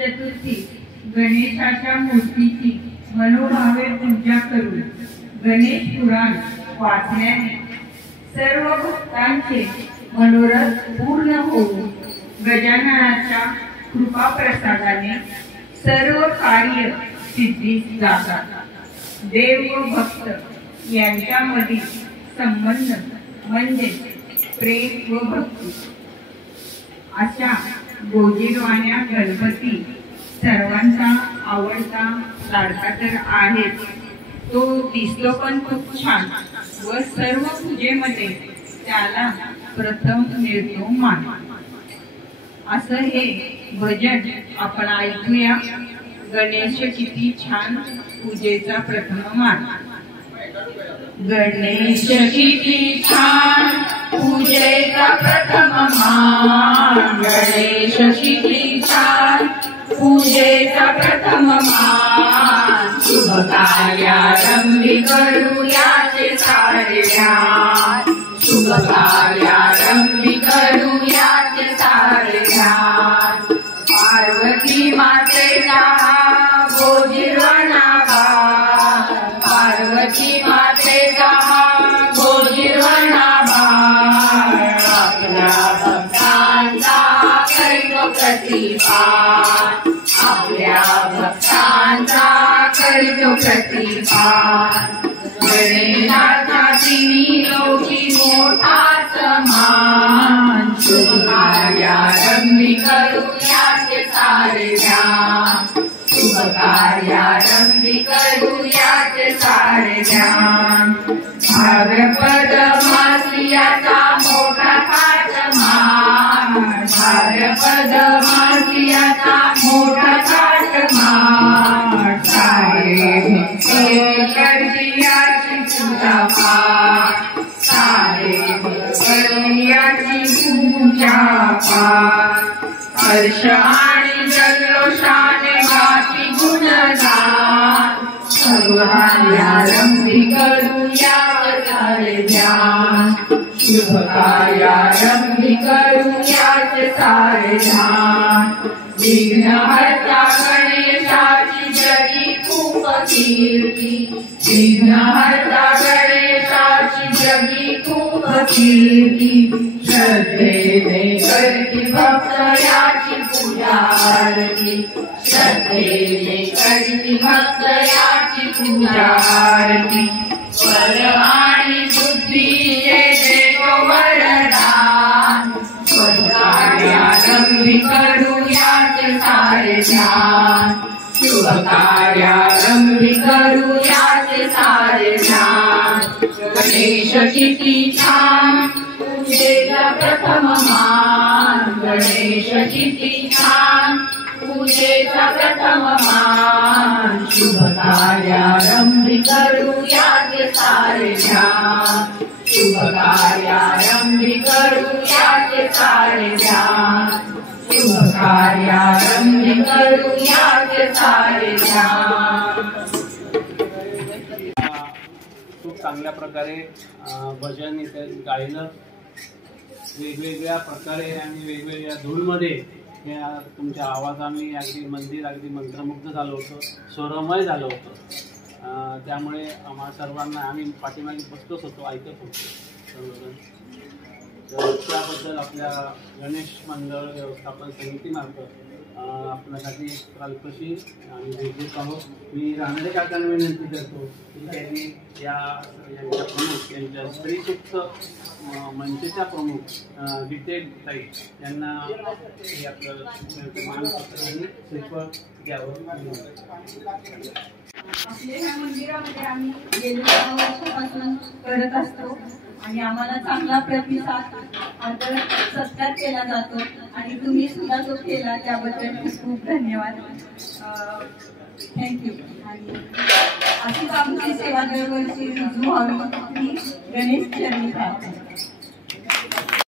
चतुर्थी गणेशाच्या मूर्तीची मनोभावे पूजा करून गणेश पुराण वाचण्याने सर्व भक्तांचे मनोरथ पूर्ण होऊन गजाननाच्या कृपा प्रसादाने सर्व कार्य सिद्धीस जातात। देव व भक्त यांच्यामधील संबंध म्हणजे प्रेम व भक्ती। अशा गोजीरवाण्या गणपती सर्वांचा आवडता लाडका तर आहेच, तो दिसतो पण खूप छान व सर्व पूजेमध्ये त्याला प्रथम मिळतो मान। असं हे भजन आपण ऐकूया। गणेश किती छान पूजेचा प्रथम मान। गणेश किती छान पूजेचा प्रथम मान। गणेश किती छान पूजेचा प्रथम मान। शुभ कार्यारंभी करूयाचे सारे ध्यान। शुभ कार्यारंभी करूयाचे सारे ध्यान। पार्वती मातेचा गोजीरवाणा बाळ। पार्वती मातेचा गोजीरवाणा बाळ। आपल्या भक्तांचा करीतो प्रतिपान। आपल्या भक्तांचा करीतो प्रतिपान। गणेशाचा तिन्ही लोकी मोठाच मान। शुभ कार्यारंभी करूयाचे सारे ध्यान। शुभ कार्यारंभी करूयाचे सारे ध्यान। भाद्रपद मासियाचा मोठा थाट मान। भाद्रपद मासियाचा मोठा थाट मान। सारे भक्तगणयाची पूजा पाठ। सारे भक्तगणयाची पूजा पाठ। हर्ष आणि जल्लोषाने गाती गुणगान। शुभ कार्यारंभी करूया सारे ध्यान। शुभ कार्यारंभी करूयाचे सारे ध्यान। विघ्नहर्ता गणेशाची जगी खूप कीर्ती। विघ्नहर्ता गणेशाची जगी खूप कीर्ती। श्रद्धेने करती भक्त याची पूजा आरती। श्रद्धेने करती भक्त याची पूजा आरती। बल आणि बुद्धीचे देतो वरदान। शुभ कार्यारंभी करूयाचे सारे ध्यान। शुभ कार्यारंभी करूयाचे सारे ध्यान। गणेश किती छान पूजेचा प्रथम मान। गणेश किती छान पूजेचा प्रथम मान। शुभ कार्यारंभी करूयाचे सारे ध्यान। शुभ कार्यारंभी करूयाचे सारे ध्यान। शुभ कार्यारंभी करूयाचे सारे ध्यान। खूप चांगल्या प्रकारे भजन इथे गायलं। वेगवेगळ्या प्रकारे आणि वेगवेगळ्या धूनमध्ये तुमच्या आवाजाने अगदी मंदिर अगदी मंत्रमुग्ध झालं होतं, स्वरमय झालं होतं। त्यामुळे आम्हा सर्वांना आम्ही पाठीमागे बसतोच होतो, ऐकत होतो सर्वजण। तर त्याबद्दल आपल्या गणेश मंडळ व्यवस्थापन समितीमार्फत आपल्यासाठी अल्पशी आणि भेट आहोत। मी रानडे काकांना विनंती करतो की त्यांनी यांच्या प्रमुख यांच्या स्त्रीसुक्त मंचच्या प्रमुख डिटेल ताई यांना हे आपलं मानपत्र आणि श्रीफळ द्यावं। आपल्या ह्या मंदिरामध्ये आम्ही गेल्या वर्षापासून करत असतो आणि आम्हाला चांगला प्रतिसाद आदर सत्कार केला जातो आणि तुम्ही सुद्धा जो केला त्याबद्दल खूप खूप धन्यवाद। थँक्यू। आणि अशीच आमची सेवा दरवर्षी रुजू व्हावी ही गणेश चरणी प्रार्थना।